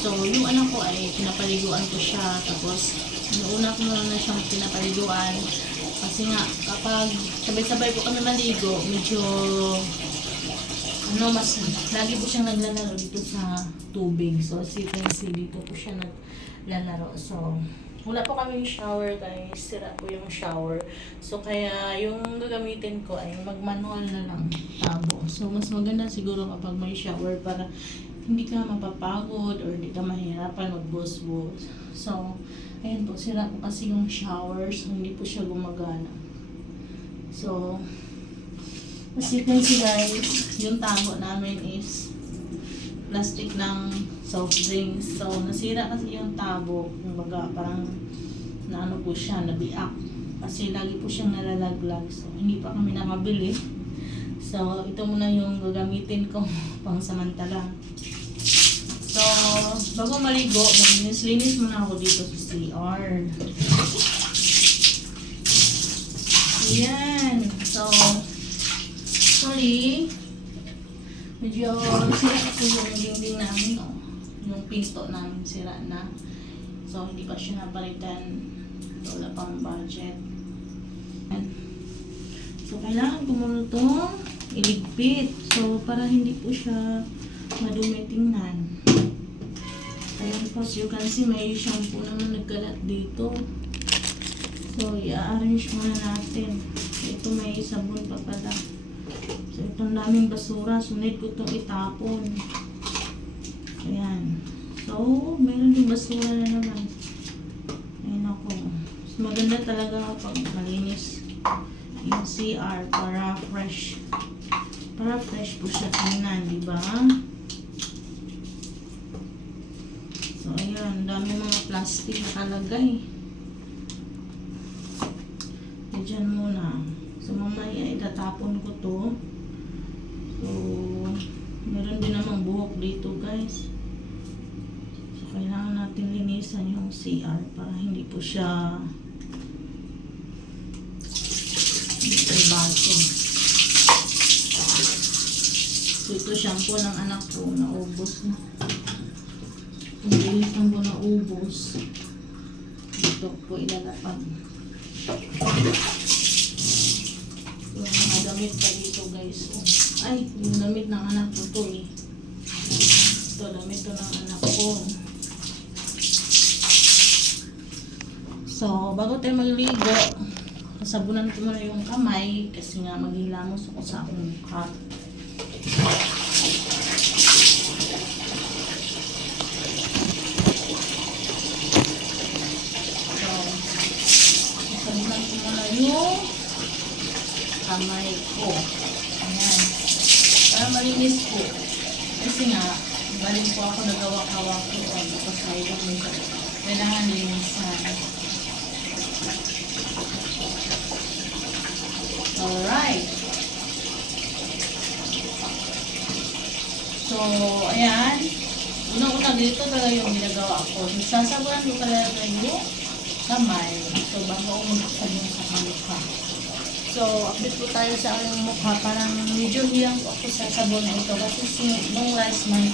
So, yung anak ko ay pinapaliguan ko siya. Tapos, una ko na siyang pinapaliguan. Kasi nga, kapag sabay-sabay po kami maligo, medyo mas lagi po siyang naglalaro dito sa tubig. So, as you can see, dito po siya naglalaro. So, wala po kami shower guys. Sira po yung shower. So, kaya yung gagamitin ko ay mag-manual na lang tabo. So, mas maganda siguro kapag may shower para hindi ka mapapagod or hindi ka mahirapan mag-bus-bus. So, ayan po, sira po kasi yung shower. So, hindi po siya gumagana. So, as you can see guys, yung tabo namin is plastic ng soft drinks. So, nasira kasi yung tabo. Kumbaga, parang naano po siya, nabiak. Kasi lagi po siyang nalalaglag. So, hindi pa kami nakabili. So, ito muna yung gagamitin ko pang samantala. So, bago maligo, maglinis-linis muna ako dito sa CR. Ayan. So, sorry. Medyo sira po yung dingding namin, oh. Yung pinto namin sira na. So, hindi pa siya napalitan. So, wala pang budget. So, kailangan ko muna itong iligpit. So, para hindi po siya madumi tingnan. Ayan po, so you can see may shampoo naman nagkalat dito. So, i-arrange muna natin. Ito may sabon pa pala. So, itong daming basura. So, need ko itong itapon. Ayan. So, meron din basura na naman. Ayan ako. So, maganda talaga pag malinis yung CR para fresh. Para fresh po siya tingnan, diba? So, ayan. Dami mga plastic nakalagay. Diyan muna. So, mamaya itatapon ko to. So, meron din namang buhok dito, guys. So, kailangan natin linisan yung CR para hindi po siya baso. So, ito shampoo ng anak ko. Naubos na. Kung bilisan ko naubos, dito po ilalapag. Yung mga damit pa dito guys. Oh. Ay, yung damit ng anak ko to eh. Ito, damit to ng anak ko. So, bago tayo magligo, sabunan ko muna yung kamay kasi nga maghilamos ako sa akong mukha. So, sabunan ko muna yung kamay ko. Ayan. Para malinis po. Kasi nga, galing po ako nagawak-hawak ko. Tapos ay kailangan linisan. Alright. So, ayan. Unang-una dito talaga yung ginagawa ko. Sasabunan ko talaga yung kamay. So, bago ako magsabon sa mukha. So, update po tayo sa aking mukha. Parang medyo hiyang ako sa sabon na ito. Kasi nung last month,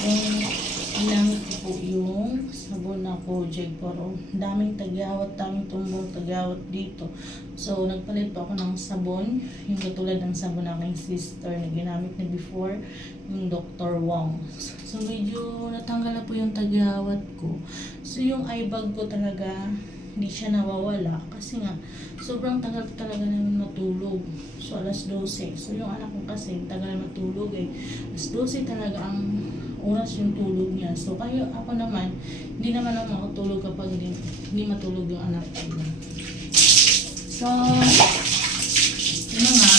ginamit ko po yung sabon na Kojak Poro. Daming tagyawat, daming tumbong tagyawat dito. So, nagpalit po ako ng sabon. Yung katulad ng sabon ng aking sister na ginamit na before, yung Dr. Wong. So, medyo natanggal na po yung tagyawat ko. So, yung eye bag ko talaga, hindi siya nawawala. Kasi nga, sobrang tagal talaga namin matulog. So, alas 12. So, yung anak ko kasi, tagal matulog eh. Alas 12 talaga ang oras yung tulog niya. So, kaya ako naman, hindi naman ako makatulog kapag hindi matulog yung anak ko. So, yun na nga.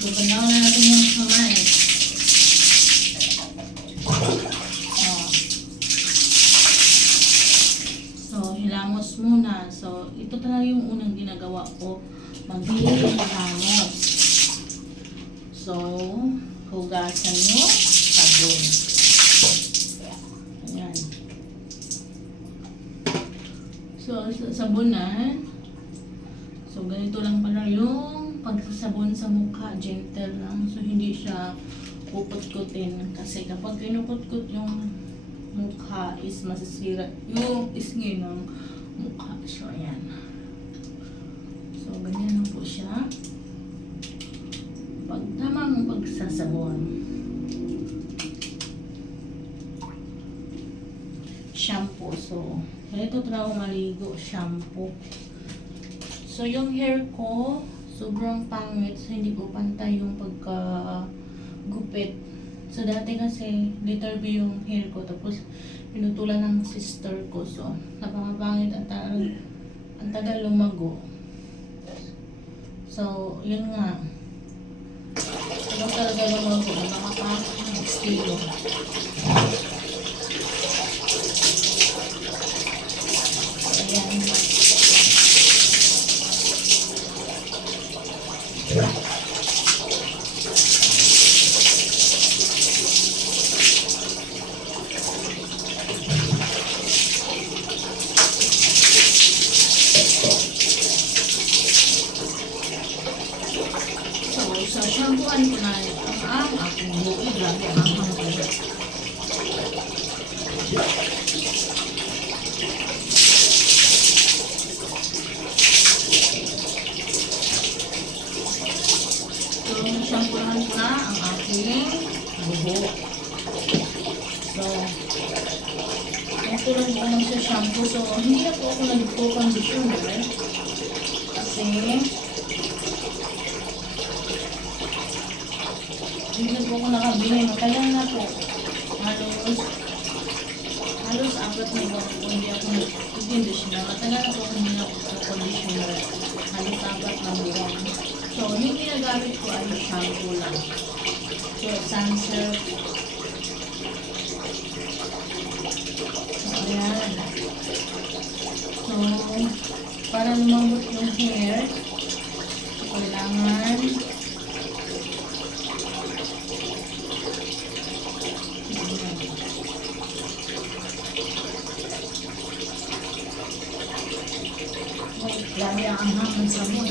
Bukanaw na natin yung kamay. So, hilamos muna. So, ito talaga yung unang ginagawa ko. Maghihilamos. So, hugasan yung sabon. Ayan. So, sabunan. So, ganito lang pala yung pagsasabon sa mukha. Gentle lang. So, hindi siya puput-kutin. Kasi kapag kinuput-kut yung mukha is masisira yung isngin ng mukha. So, ayan. So, ganyan lang po siya. Pag tamang pagsasabon. Shampoo. So, ito trabaho maligo. Shampoo. So, yung hair ko, sobrang pangit. So, hindi ko pantay yung pagka-gupit. So, dati kasi, letter B yung hair ko. Tapos, pinutulan ng sister ko. So, napakapangit. Ang tagal lumago. So, yun nga. Tagal talaga lumago. Napakapangit ng estilo. Ayan. So, shampooan ko na ang aking buhok. Grabe ang hanghang ko. So, shampooan ko na ang aking buhok. So, tulong ko lang sa shampoo. So, hindi na po ako nagpo-conditioner. Kasi, hindi na po ako nakabili. Matagal na po. Halos 4 na buwan po hindi ako nag-conditioner. Matagal na po hindi na ako conditioner. Halos 4 na buwan. So, yung ginagamit ko ay shampoo lang. So, sunsilk. So, ayan. So, para lumambot yung hair, kailangan lagi ang anghang ng sabon.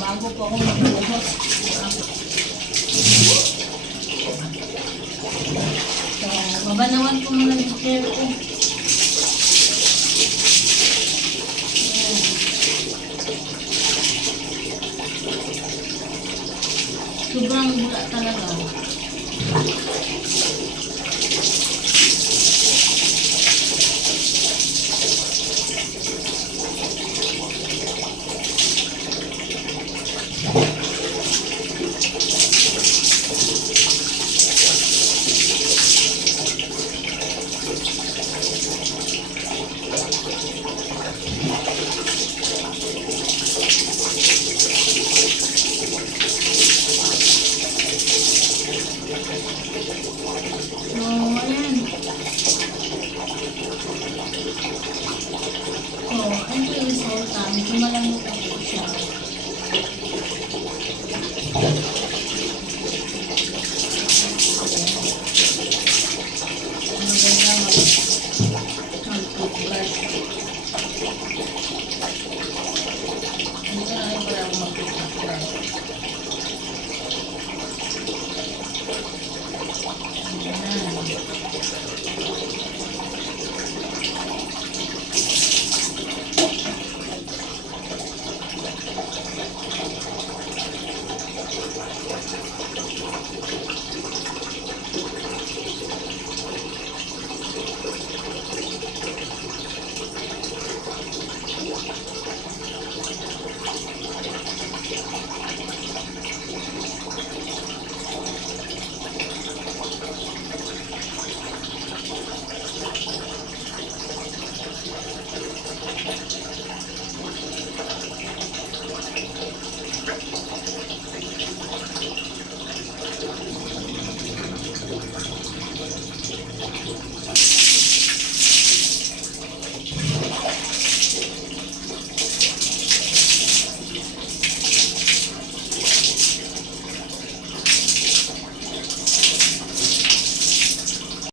Bago po ako magbuhos. So, babanawan ko muna yung hair ko. Ayan. Sobrang bula talaga. So, ayan. So, ito yung resulta. Medyo malambot na po siya. Maganda mag-toothbrush. Hindi na rin pala ako mag-toothbrush.